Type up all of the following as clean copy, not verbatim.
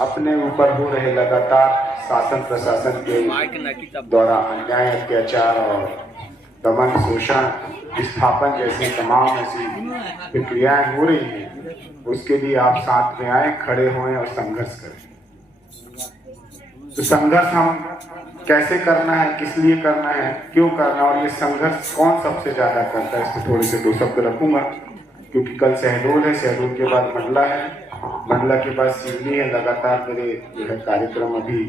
अपने ऊपर हो रहे लगातार शासन प्रशासन के द्वारा अन्याय, अत्याचार और दमन, शोषण, विस्थापन जैसी तमाम ऐसी प्रक्रियाएं हो रही हैं, उसके लिए आप साथ में आए, खड़े हों और संघर्ष करें। तो संघर्ष हम कैसे करना है, किस लिए करना है, क्यों करना, और ये संघर्ष कौन सबसे ज्यादा करता है, इस पर थोड़े से दो शब्द रखूंगा। क्योंकि कल शहडोल है, शहडोल के बाद मंडला है, मंडला के बाद सिवनी है। लगातार मेरे जो है कार्यक्रम अभी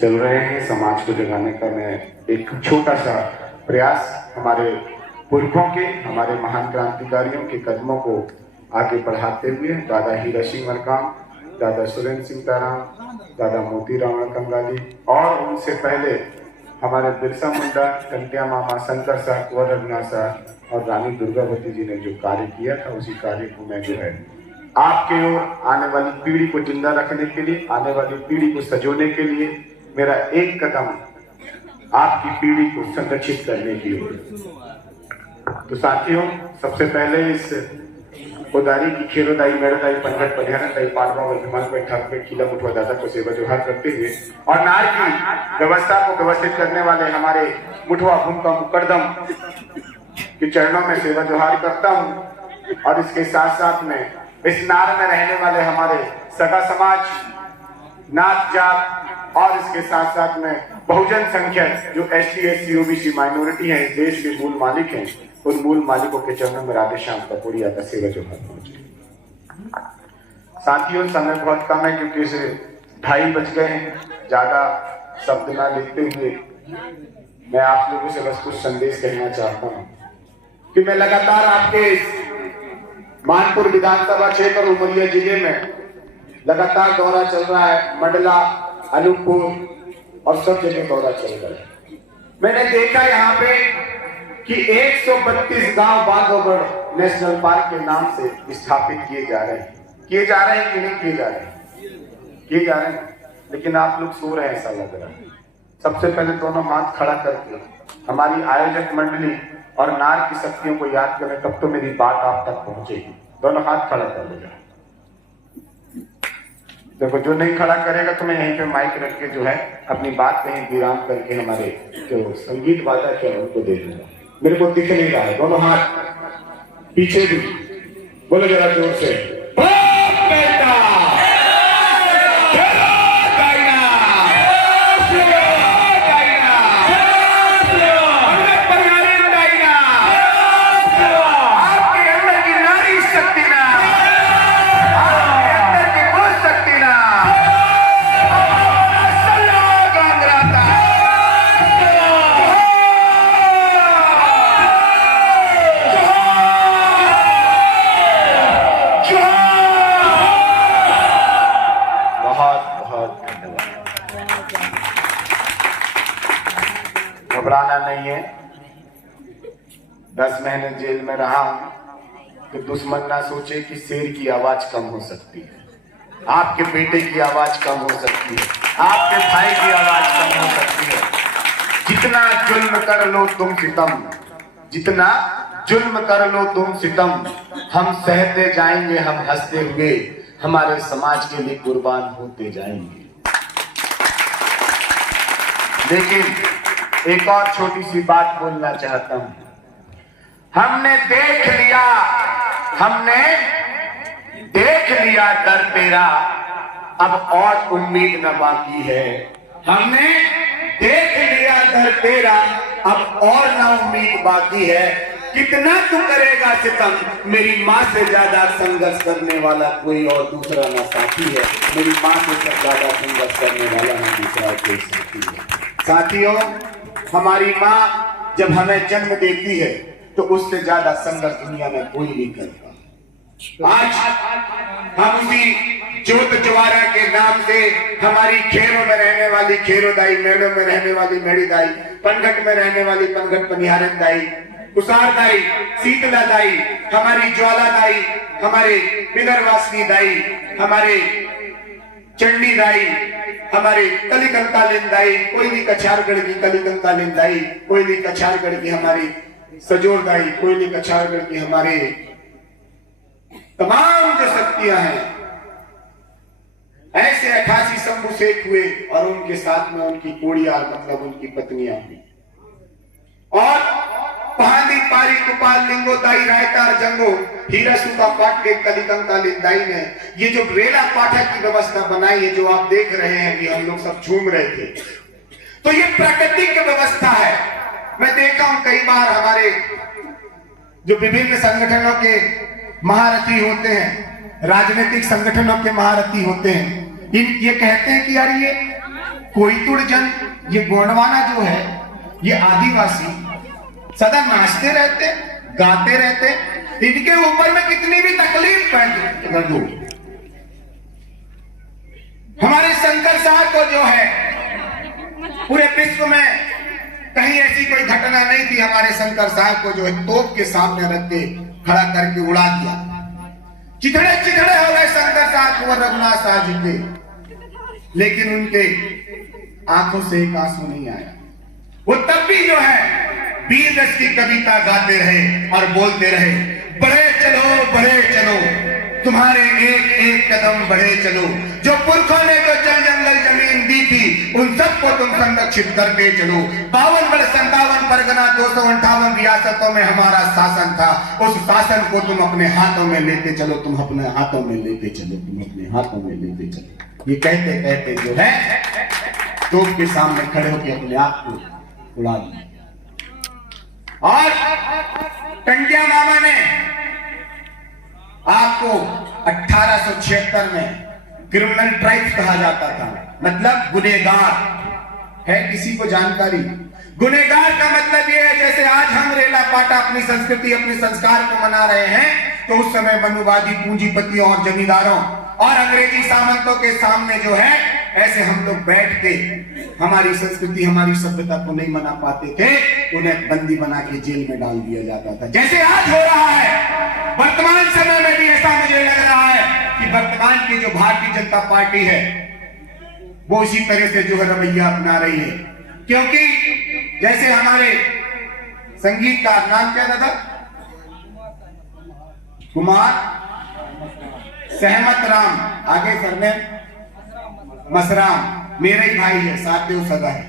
चल रहे हैं। समाज को जगाने का मैं एक छोटा सा प्रयास हमारे पुरखों के, हमारे महान क्रांतिकारियों के कदमों को आगे बढ़ाते हुए दादा हीरा सिंह मरकाम, दादा सुरेंद्र सिंह ताराम, दादा मोतीराम कंगाली और उनसे पहले हमारे बिरसा मुंडा, कंटिया मामा, शंकर साह, कुंवर रघुनाथ साह और रानी दुर्गावती जी ने जो कार्य किया था, उसी कार्य को मैं जो है आपके ओर आने वाली पीढ़ी को जिंदा रखने के लिए, आने वाली पीढ़ी को सजोने के लिए मेरा एक कदम आपकी पीढ़ी को संरक्षित करने की ओर। तो साथियों, सबसे पहले इस उदारी की खेरोदाई, मेड़ोदाई, पंगत, पनिहारदाई, पाटवा और विमान पर ठाक पे खिला मुठवा दादा को सेवा जोहार करते हुए और नार की व्यवस्था को व्यवस्थित करने वाले हमारे मुठवा भूमका मुकदम के चरणों में सेवा जोहार करता हूँ। और इसके साथ साथ में इस नार में रहने वाले हमारे सगा समाज, नाथ जात और इसके साथ साथ में बहुजन संख्यक जो ST SC OBC माइनॉरिटी है, इस देश के मूल मालिक हैं, उन मूल मालिकों के चरणों में राधे श्याम कपूरी आता सेवा जोहार पहुंचे। साथियों, समय बहुत कम है क्योंकि इसे 2:30 बज गए हैं। ज्यादा शब्द ना लेते हुए मैं आप लोगों से बस कुछ संदेश कहना चाहता हूँ कि मैं लगातार आपके मानपुर विधानसभा क्षेत्र और उमरिया जिले में लगातार दौरा चल रहा है। मंडला, अनूपपुर और सब जगह दौरा चल रहा है। मैंने देखा यहाँ पे कि 132 गांव बांधवगढ़ नेशनल पार्क के नाम से स्थापित किए जा रहे हैं। किए जा रहे हैं कि नहीं किए जा रहे हैं? किए जा रहे हैं, लेकिन आप लोग सो रहे हैं ऐसा लग रहा है। सबसे पहले दोनों हाथ खड़ा करके हमारी आयोजक मंडली और नार की शक्तियों को याद करें, तब तो मेरी बात आप तक पहुंचेगी। दोनों हाथ खड़ा कर लो। देखो, जो नहीं खड़ा करेगा तो मैं यहीं पे माइक रख के जो है अपनी बात कहीं विराम करके हमारे जो संगीत वादक है उनको दे दूंगा। मेरे को दिख नहीं रहा है, दोनों हाथ पीछे भी बोलो जरा जोर से, बेटा घबराना नहीं है। 10 महीने जेल में रहा हूं तो दुश्मन ना सोचे कि शेर की आवाज कम हो सकती है, आपके बेटे की आवाज कम हो सकती है, आपके भाई की आवाज कम हो सकती है। जितना जुल्म कर लो तुम सितम, जितना जुल्म कर लो तुम सितम, हम सहते जाएंगे, हम हंसते हुए हमारे समाज के लिए कुर्बान होते जाएंगे। लेकिन एक और छोटी सी बात बोलना चाहता हूं। हमने देख लिया डर तेरा, अब और उम्मीद न बाकी है। हमने देख लिया डर तेरा, अब और ना उम्मीद बाकी है। कितना तू करेगा सितम, मेरी माँ से ज्यादा संघर्ष करने वाला कोई और दूसरा ना साथी है। मेरी माँ से ज्यादा संघर्ष करने वाला ना दूसरा कोई साथी है। साथियों, हमारी माँ जब हमें जन्म देती है तो उससे ज्यादा संघर्ष दुनिया में कोई नहीं करता। आज हम उसी जोत जवारा के नाम से हमारी खेरों में रहने वाली खेरोदाई, मेड़ों में रहने वाली मेड़ीदाई, पनघट में रहने वाली पनघट पनिहारन दाई, कुसार दाई, शीतला दाई, हमारी ज्वाला दाई, हमारे बिदरवासनी दाई, हमारे चंडी दाई, हमारे कलिकंतालिन दाई, कोयली कछारगढ़ की कलिकंतालिन दाई, कोयली कछारगढ़ की हमारी सजोर दाई, कोयली कछारगढ़ की हमारे तमाम जो शक्तियां हैं, ऐसे 88 शंभू शेख हुए और उनके साथ में उनकी कोड़ियार मतलब उनकी पत्नियां हुई। और पहाड़ी पारी गोपाल लिंगो दाई रायतार जंगो हीरा सुका पाट के कलिकंका लिंदाई ने ये जो रेला पाठा की व्यवस्था बनाई है, जो आप देख रहे हैं कि हम लोग सब झूम रहे थे, तो ये प्राकृतिक व्यवस्था है। मैं देखा हूं कई बार हमारे जो विभिन्न संगठनों के महारथी होते हैं, राजनीतिक संगठनों के महारथी होते हैं, ये कहते हैं कि यार ये कोयतुड़ जन, ये गोंडवाना जो है, ये आदिवासी सदा नाचते रहते, गाते रहते, इनके ऊपर में कितनी भी तकलीफ कर दो। हमारे शंकर साहब को जो है पूरे विश्व में कहीं ऐसी कोई घटना नहीं थी, हमारे शंकर साहब को जो है तोप के सामने रख के खड़ा करके उड़ा दिया। चिथड़े चिथड़े हो गए शंकर साहब कुंवर रघुनाथ साहब जी के, लेकिन उनके आंखों से एक आंसू नहीं आया। वो तब भी जो है वीर रस की कविता गाते रहे और बोलते रहे, बढ़े चलो तुम्हारे एक एक कदम बढ़े चलो, जो पुरखों ने जो जल जंगल जमीन दी थी उन सबको तुम संरक्षित करके चलो। 52 वर्ष 57 परगना 258 रियासतों में हमारा शासन था, उस शासन को तुम अपने हाथों में लेते चलो, तुम अपने हाथों में लेते चलो, तुम अपने हाथों में लेते चलो। ये कहते कहते जो है तोप के सामने खड़े होकर अपने आप को उड़ा दिया। और टंटिया मामा ने आपको 1876 में क्रिमिनल ट्राइब्स कहा जाता था, मतलब गुनहगार है। किसी को जानकारी? गुनहगार का मतलब ये है जैसे आज हम रेला पाटा अपनी संस्कृति अपने संस्कार को मना रहे हैं, तो उस समय मनुवादी पूंजीपतियों और जमींदारों और अंग्रेजी सामंतों के सामने जो है ऐसे हम लोग बैठ के हमारी संस्कृति हमारी सभ्यता को नहीं मना पाते थे, उन्हें बंदी बना के जेल में डाल दिया जाता था। जैसे आज हो रहा है वर्तमान समय में भी ऐसा मुझे लग रहा है कि वर्तमान की जो भारतीय जनता पार्टी है वो इसी तरह से जो है रवैया अपना रही है। क्योंकि जैसे हमारे संगीतकार, नाम क्या था? कुमार सहमत राम, आगे सरने मसराम, मेरा ही भाई है, साथ देव सगा है।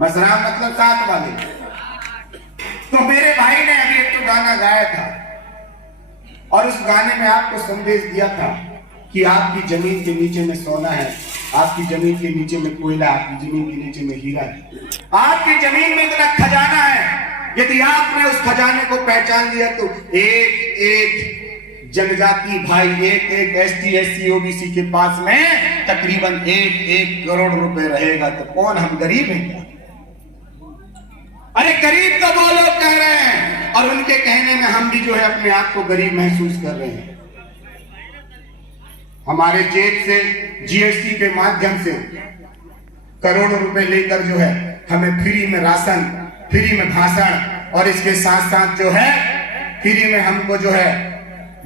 मसराम मतलब साथ वाले। तो मेरे भाई ने अभी एक तो गाना गाया था और उस गाने में आपको संदेश दिया था कि आपकी जमीन के नीचे में सोना है, आपकी जमीन के नीचे में कोयला, आपकी जमीन के नीचे में हीरा है, आपकी जमीन में इतना खजाना है। यदि आपने उस खजाने को पहचान लिया तो एक एक जनजाति भाई, एक एक एसटी एससी ओबीसी के पास में तकरीबन 1 करोड़ रुपए रहेगा। तो कौन हम गरीब हैं क्या? अरे गरीब तो वो लोग कह रहे हैं और उनके कहने में हम भी जो है अपने आप को गरीब महसूस कर रहे हैं। हमारे जेब से जीएसटी के माध्यम से करोड़ों रुपए लेकर जो है हमें फ्री में राशन, फ्री में भाषण और इसके साथ साथ जो है फ्री में हमको जो है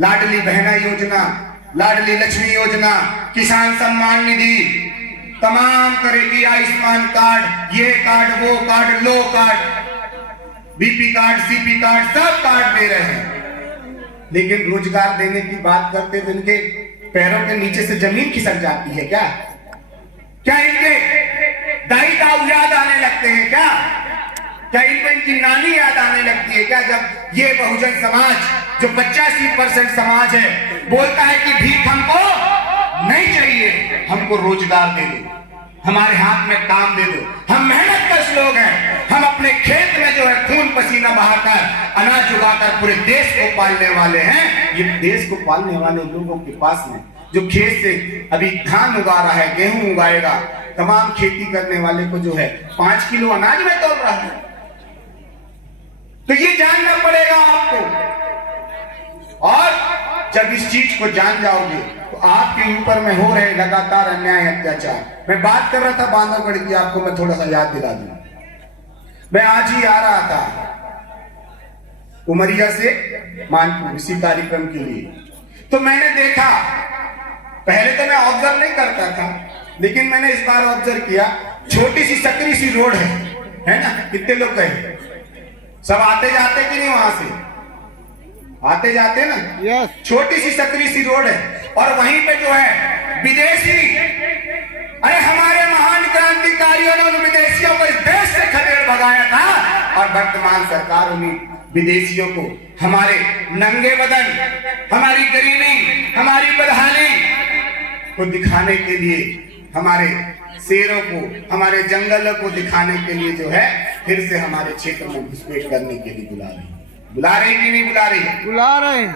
लाडली बहना योजना, लाडली लक्ष्मी योजना, किसान सम्मान निधि, तमाम तरह की आयुष्मान कार्ड, ये कार्ड वो card, low card, BP card, CP card, सब कार्ड दे रहे हैं। लेकिन रोजगार देने की बात करते तो इनके पैरों के नीचे से जमीन खिसक जाती है क्या? क्या इनके दाई दाऊ याद आने लगते हैं क्या? क्या इनको इनकी नानी याद आने लगती है क्या? जब ये बहुजन समाज जो 85% समाज है बोलता है कि भीख हमको नहीं चाहिए, हमको रोजगार दे दो, हमारे हाथ में काम दे दो, हम मेहनत कश लोग हैं, हम अपने खेत में जो है खून पसीना बहाकर अनाज उगाकर पूरे देश को पालने वाले हैं। ये देश को पालने वाले लोगों के पास में जो खेत से अभी धान उगा रहा है, गेहूं उगाएगा, तमाम खेती करने वाले को जो है 5 किलो अनाज में तोल रहा है। तो ये जानना पड़ेगा आपको। और जब इस चीज को जान जाओगे तो आपके ऊपर में हो रहे लगातार अन्याय अत्याचार। मैं बात कर रहा था बांधवगढ़ की, आपको मैं थोड़ा सा याद दिला दूं। मैं आज ही आ रहा था उमरिया से मानपुर इसी कार्यक्रम के लिए, तो मैंने देखा, पहले तो मैं ऑब्जर्व नहीं करता था लेकिन मैंने इस बार ऑब्जर्व किया, छोटी सी सकरी सी रोड है ना? कितने लोग गए? सब आते जाते कि नहीं? वहां से आते जाते ना। छोटी सी सकरी सी रोड है और वहीं पे जो है विदेशी, अरे हमारे महान क्रांतिकारियों ने उन विदेशियों को इस देश से खदेड़ भगाया था, और वर्तमान सरकार उन्हीं विदेशियों को हमारे नंगे बदन, हमारी गरीबी, हमारी बदहाली को दिखाने के लिए, हमारे शेरों को, हमारे जंगलों को दिखाने के लिए जो है फिर से हमारे क्षेत्र में घुसपैठ करने के लिए बुला रही है। बुला रही कि नहीं बुला रही है? बुला रहे हैं।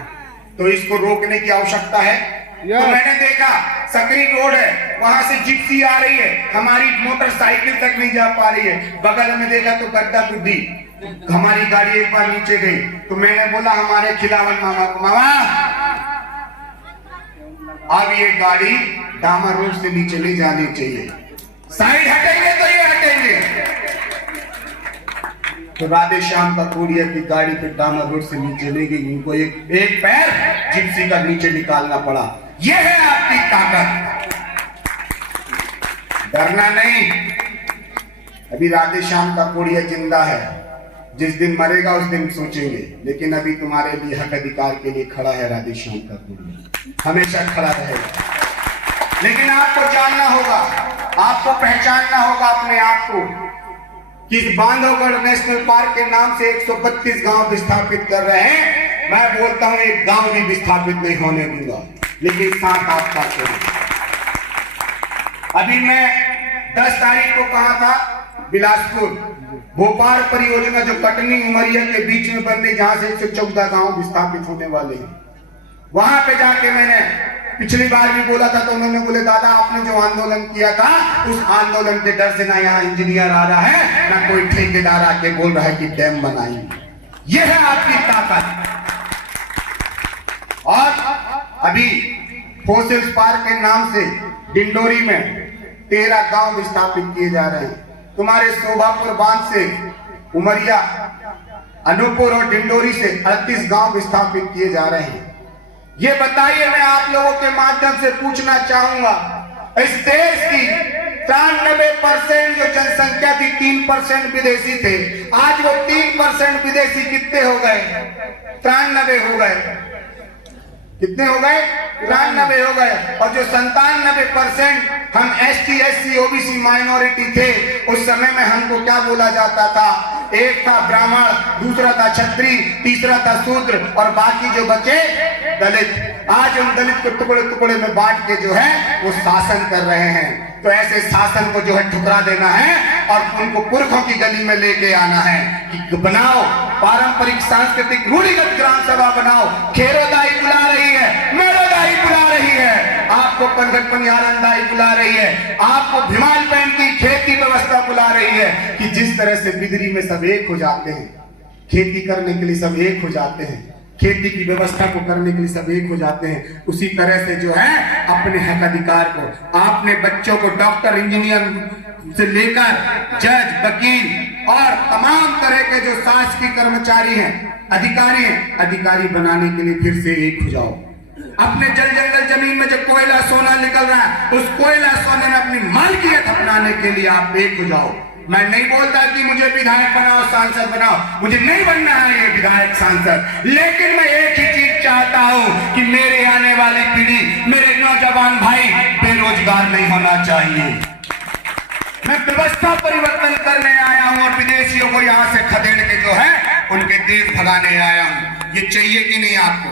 तो इसको रोकने की आवश्यकता है। तो मैंने देखा सकरी रोड है, वहां से जिप्सी आ रही है, हमारी मोटरसाइकिल तक नहीं जा पा रही है। बगल में देखा तो गड्ढा गुड्डी, हमारी गाड़ी एक बार नीचे गई तो मैंने बोला हमारे खिलावन मामा को, मामा अब ये गाड़ी डामर रोड से नीचे नहीं जानी चाहिए, साइड हटेंगे तो ये हटेंगे। तो राधे श्याम का कोरिया की गाड़ी फिर डामर रोड से नीचे ले गई, उनको एक पैर जिप्सी का नीचे निकालना पड़ा। ये है आपकी ताकत, डरना नहीं। अभी राधे श्याम का कोरिया जिंदा है, जिस दिन मरेगा उस दिन सोचेंगे, लेकिन अभी तुम्हारे लिए हक अधिकार के लिए खड़ा है राधे श्याम का कोरिया, हमेशा खड़ा रहेगा। लेकिन आपको जानना होगा, आपको पहचानना होगा अपने आप को कि इस बांधवगढ़ नेशनल पार्क के नाम से 132 गांव विस्थापित कर रहे हैं। मैं बोलता हूं एक गांव भी विस्थापित नहीं होने दूंगा, लेकिन साथ आपका अभी मैं 10 तारीख को कहा था बिलासपुर भोपाल परियोजना जो कटनी उमरिया के बीच में बनने, जहां से 114 गांव विस्थापित होने वाले हैं, वहां पे जाके मैंने पिछली बार भी बोला था, तो उन्होंने बोले दादा आपने जो आंदोलन किया था उस आंदोलन के डर से ना यहाँ इंजीनियर आ रहा है, ना कोई ठेकेदार आके बोल रहा है कि डैम बनाएंगे। यह है आपकी ताकत। और अभी फोसिल्स पार्क के नाम से डिंडोरी में 13 गांव विस्थापित किए जा रहे हैं। तुम्हारे शोभापुर बांध से उमरिया, अनूपपुर और डिंडोरी से 38 गांव विस्थापित किए जा रहे हैं। ये बताइए, मैं आप लोगों के माध्यम से पूछना चाहूंगा, इस देश की 93% जो जनसंख्या थी 3% विदेशी थे, आज वो 3% विदेशी कितने हो गए? 93 हो गए। कितने हो गए? 93 हो गए। और जो 97% हम ST SC OBC माइनॉरिटी थे, उस समय में हमको क्या बोला जाता था? एक था ब्राह्मण, दूसरा था क्षत्रिय, तीसरा था शूद्र और बाकी जो बचे दलित। आज हम दलित को टुकड़े टुकड़े में बांट के जो है वो शासन कर रहे हैं। तो ऐसे शासन को जो है ठुकरा देना है और उनको पुरखों की गली में लेके आना है कि बनाओ पारंपरिक सांस्कृतिक रूढ़िगत ग्राम सभा बनाओ। खेरोदाई बुला रही है, मेरोदाई बुला रही है, आपको कनघट पनिहारनदाई बुला रही है, आपको भिमाल पैन की खेती व्यवस्था बुला रही है कि जिस तरह से बिदरी में सब एक हो जाते हैं, खेती करने के लिए सब एक हो जाते हैं, खेती की व्यवस्था को करने के लिए सब एक हो जाते हैं, उसी तरह से जो है अपने हक अधिकार को, आपने बच्चों को डॉक्टर इंजीनियर से लेकर जज, वकील और तमाम तरह के जो शासकीय कर्मचारी हैं, अधिकारी बनाने के लिए फिर से एक हो जाओ। अपने जल जंगल जमीन में जो कोयला सोना निकल रहा है, उस कोयला सोने में अपनी मालकियत अपनाने के लिए आप एक हो जाओ। मैं नहीं बोलता कि मुझे विधायक बनाओ, सांसद बनाओ, मुझे नहीं बनना है ये विधायक सांसद, लेकिन मैं एक ही चीज चाहता हूं कि मेरे आने वाली पीढ़ी, मेरे नौजवान भाई बेरोजगार नहीं होना चाहिए। मैं व्यवस्था परिवर्तन करने आया हूं और विदेशियों को यहां से खदेड़ के जो है उनके देश भगाने आया हूं। ये चाहिए कि नहीं आपको?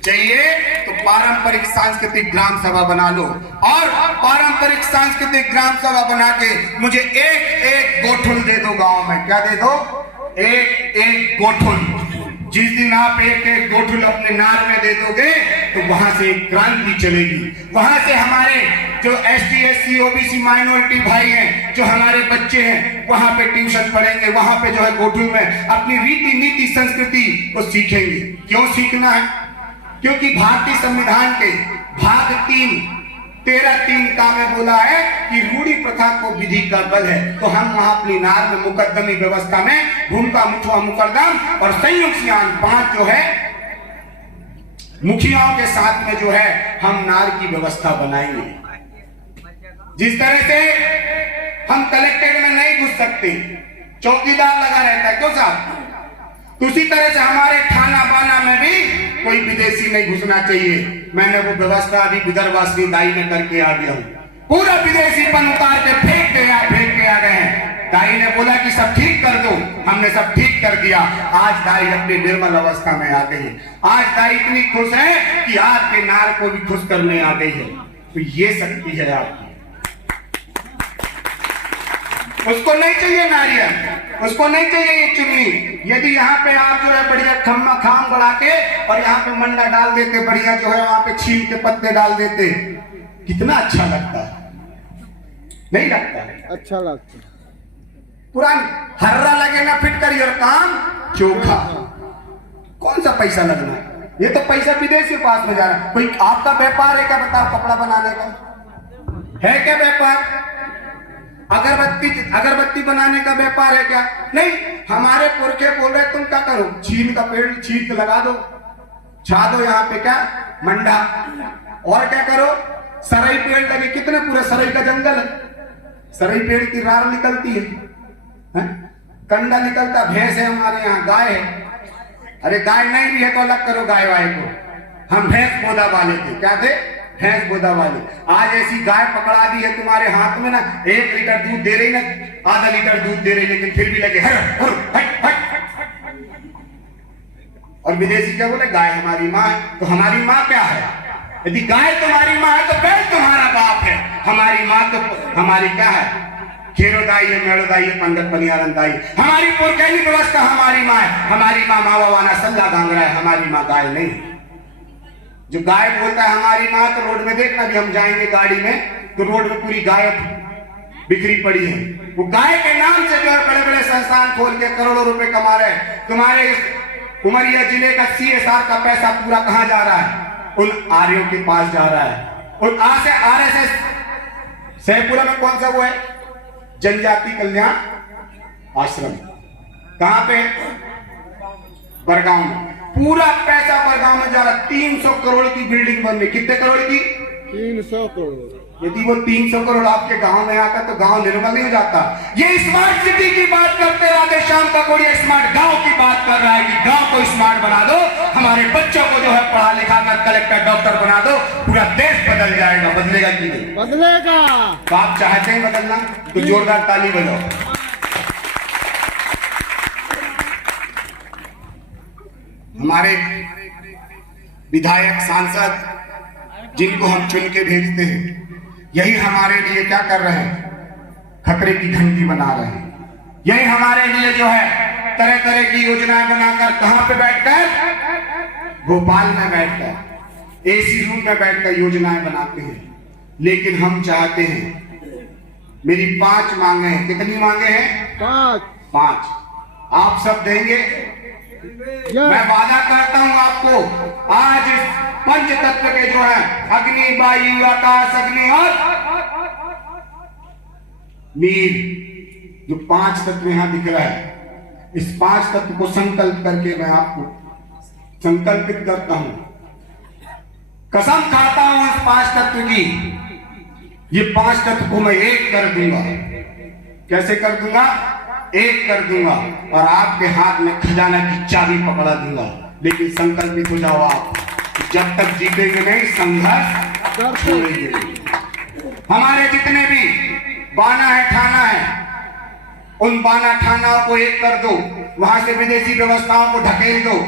चाहिए तो पारंपरिक सांस्कृतिक ग्राम सभा बना लो, और पारंपरिक सांस्कृतिक ग्राम सभा बना के मुझे एक गोठुल दे दो गांव में। क्या दे दो? एक गोठुल। जिस दिन आप एक गोठुल अपने नार में दे दोगे तो वहां से एक क्रांति चलेगी। वहां से हमारे जो ST SC OBC माइनॉरिटी भाई हैं, जो हमारे बच्चे हैं, वहां पे ट्यूशन पढ़ेंगे, वहां पे जो है गोठुल में अपनी रीति नीति संस्कृति को सीखेंगे। क्यों सीखना है? क्योंकि भारतीय संविधान के भाग 13(3) का में बोला है कि रूढ़ी प्रथा को विधि का बल है। तो हम वहां अपनी नार में मुकदमी व्यवस्था में भूमिका, मुठवा, मुकदम और संयुक्त सियान 5 जो है मुखियाओं के साथ में जो है हम नार की व्यवस्था बनाएंगे। जिस तरह से हम कलेक्टेड में नहीं घुस सकते, चौकीदार लगा रहता है। क्यों साहब? तो उसी तरह से हमारे खाना बाना में भी कोई विदेशी नहीं घुसना चाहिए। मैंने वो व्यवस्था अभी विदर्भवासी दाई में करके आ गया हूँ। पूरा विदेशीपन उतार के फेंक के आ गए हैं। दाई ने बोला कि सब ठीक कर दो, हमने सब ठीक कर दिया। आज दाई अपनी निर्मल अवस्था में आ गई है। आज दाई इतनी खुश है कि आपके नार को भी खुश करने आ गई है। तो ये शक्ति है आपकी। उसको नहीं चाहिए नारियल, उसको नहीं चाहिए ये चुन्नी। यदि यहाँ पे आप जो है बढ़िया खम्मा खाम बढ़ा के और यहाँ पे मंडा डाल देते, बढ़िया जो है वहां पे छील के पत्ते डाल देते, कितना अच्छा लगता है। नहीं लगता है? अच्छा लगता है। पुरान हर्रा लगे ना फिट करिए और काम चोखा। कौन सा पैसा लगना है? ये तो पैसा विदेश के पास में जा रहा है। कोई आपका व्यापार है क्या? बताओ, कपड़ा बनाने का है क्या व्यापार? अगरबत्ती बनाने का व्यापार है क्या? नहीं। हमारे पुरखे बोल रहे तुम क्या करो, छीन का पेड़ छीन के लगा दो, छा दो यहाँ पे क्या मंडा, और क्या करो सरई पेड़ लगे, कितने पूरे सरई का जंगल है। सरई पेड़ की रार निकलती है, कंडा निकलता। भैंस है हमारे यहाँ, गाय है। अरे गाय नहीं भी है तो अलग करो गाय वाय को। हम भैंस बोदा वाले थे, क्या थे? भैंस बोदा वाले। आज ऐसी गाय पकड़ा दी है तुम्हारे हाथ में ना, 1 लीटर दूध दे रही ना, आधा लीटर दूध दे रही, लेकिन फिर भी लगे हट हट हट। और विदेशी क्या बोले? गाय हमारी माँ है। तो हमारी माँ क्या है? यदि गाय तुम्हारी माँ है तो बैल तुम्हारा बाप है। हमारी माँ तो हमारी क्या है? खेरो दाई है, मेड़ो दाई है, पंडित बनियारन दाई। हमारी पुरखैली व्यवस्था हमारी माँ है। हमारी माँ मावा वाना सल्ला गांगरा है, हमारी माँ गाय नहीं। जो गाय बोलता है हमारी माँ, तो रोड में देखना, भी हम जाएंगे गाड़ी में तो रोड में पूरी गाय बिखरी पड़ी है। वो गाय के नाम से जो है बड़े बड़े संस्थान खोल के करोड़ों रुपए कमा रहे हैं। तुम्हारे इस उमरिया जिले का CSR का पैसा पूरा कहाँ जा रहा है? उन आर्यों के पास जा रहा है। उन RSS सहपुरा में कौन सा वो है जनजाति कल्याण आश्रम, कहां पे? बरगांव में। पूरा पैसा बरगांव में जा रहा। 300 करोड़ की बिल्डिंग बननी। कितने करोड़ की? 300 करोड़। यदि वो 300 करोड़ आपके गांव में आता तो गांव निर्मल नहीं हो जाता। ये स्मार्ट सिटी की बात करते राधे श्याम का कोई स्मार्ट गांव की बात कर रहा है कि गांव को स्मार्ट बना दो, हमारे बच्चों को जो है पढ़ा लिखा कर कलेक्टर डॉक्टर बना दो, पूरा देश बदल जाएगा। बदलेगा कि नहीं? बदलेगा। तो आप चाहते हैं बदलना तो जोरदार ताली बजाओ। हमारे विधायक सांसद जिनको हम चुन के भेजते हैं, यही हमारे लिए क्या कर रहे हैं? खतरे की घंटी बना रहे हैं। यही हमारे लिए जो है तरह तरह की योजनाएं बनाकर, कहां पे बैठकर? भोपाल में बैठकर AC रूम में बैठकर योजनाएं बनाते हैं। लेकिन हम चाहते हैं, मेरी 5 मांगे हैं। कितनी मांगे हैं? 5। आप सब देंगे? मैं वादा करता हूं आपको, आज पंच तत्व के जो है अग्नि, वायु, आकाश, अग्नि और नीर, जो 5 तत्व यहां दिख रहा है, इस 5 तत्व को संकल्प करके मैं आपको संकल्पित करता हूं, कसम खाता हूं इस 5 तत्व की। ये 5 तत्व को मैं एक कर दूंगा। कैसे कर दूंगा? एक कर दूंगा और आपके हाथ में खजाना की चाबी पकड़ा दूंगा। लेकिन संकल्पित हो जाओ आप, जब तक जीतेंगे नहीं, संघर्ष छोड़ेंगे। हमारे जितने भी बाना है, ठाना है, उन बाना ठानाओं को एक कर दो, वहां से विदेशी व्यवस्थाओं को ढकेल दो।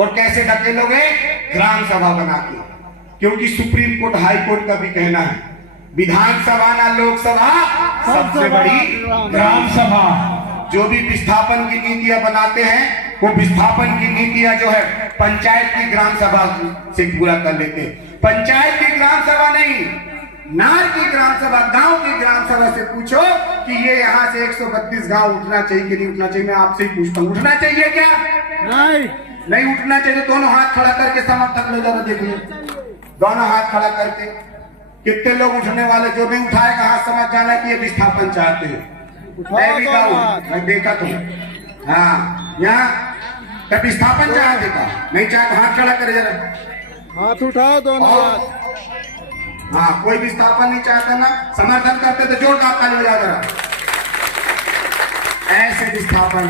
और कैसे ढकेलोगे? ग्राम सभा बना के। क्योंकि सुप्रीम कोर्ट, हाई कोर्ट का भी कहना है, विधानसभा ना लोकसभा, सबसे बड़ी ग्राम सभा। जो भी विस्थापन की नीतियां बनाते हैं, वो विस्थापन की नीतियां जो है पंचायत की ग्राम सभा से पूरा कर लेते हैं। पंचायत की ग्राम सभा नहीं, नार की ग्राम सभा, गांव की ग्राम सभा से पूछो कि ये यहाँ से 132 गांव उठना चाहिए कि नहीं उठना चाहिए। मैं आपसे ही पूछता हूँ, उठना चाहिए क्या? नहीं उठना चाहिए। दोनों हाथ खड़ा करके समर्थक ले जरा देखिए, दोनों हाथ खड़ा करके। कितने लोग उठने वाले? जो नहीं उठाएगा हाथ समझ जाना कि ये विस्थापन चाहते हैं। मैं देखा तो, हाँ, यहाँ विस्थापन चाहते का नहीं चाहते, हाथ खड़ा करे जरा, हाथ उठाओ दोनों हाथ। हाँ, कोई विस्थापन नहीं चाहता ना, समर्थन करते तो जोरदार ताली बजा जरा। ऐसे विस्थापन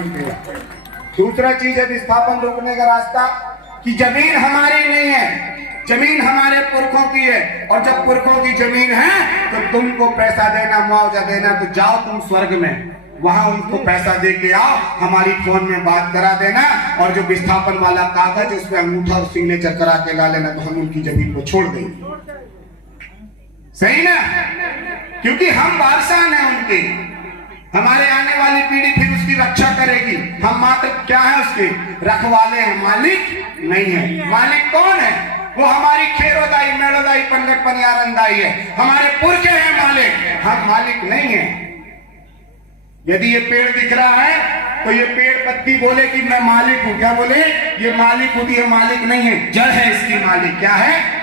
दूसरा चीज है विस्थापन रोकने का रास्ता कि जमीन हमारी नहीं है, जमीन हमारे पुरखों की है, और जब पुरखों की जमीन है तो तुमको पैसा देना, मुआवजा देना, तो जाओ तुम स्वर्ग में, वहां उनको पैसा दे के आओ, हमारी फोन में बात करा देना, और जो विस्थापन वाला कागज उस पर अंगूठा और सिग्नेचर करा के ला लेना, तो हम उनकी जमीन को छोड़ देंगे। सही ना? क्योंकि हम वारसान हैं उनके, हमारे आने वाली पीढ़ी फिर उसकी रक्षा करेगी। हम मात्र क्या है उसके रखवाले हैं, मालिक नहीं है। मालिक कौन है? वो हमारी खेरोदाई, मेड़ोदाई, पनगट पनियारंदाई है, हमारे पुरखे हैं मालिक, हम मालिक नहीं है। यदि ये पेड़ दिख रहा है तो ये पेड़ पत्ती बोले कि मैं मालिक हूं, क्या बोले? ये मालिक होती है, मालिक नहीं है, जड़ है इसकी मालिक। क्या है?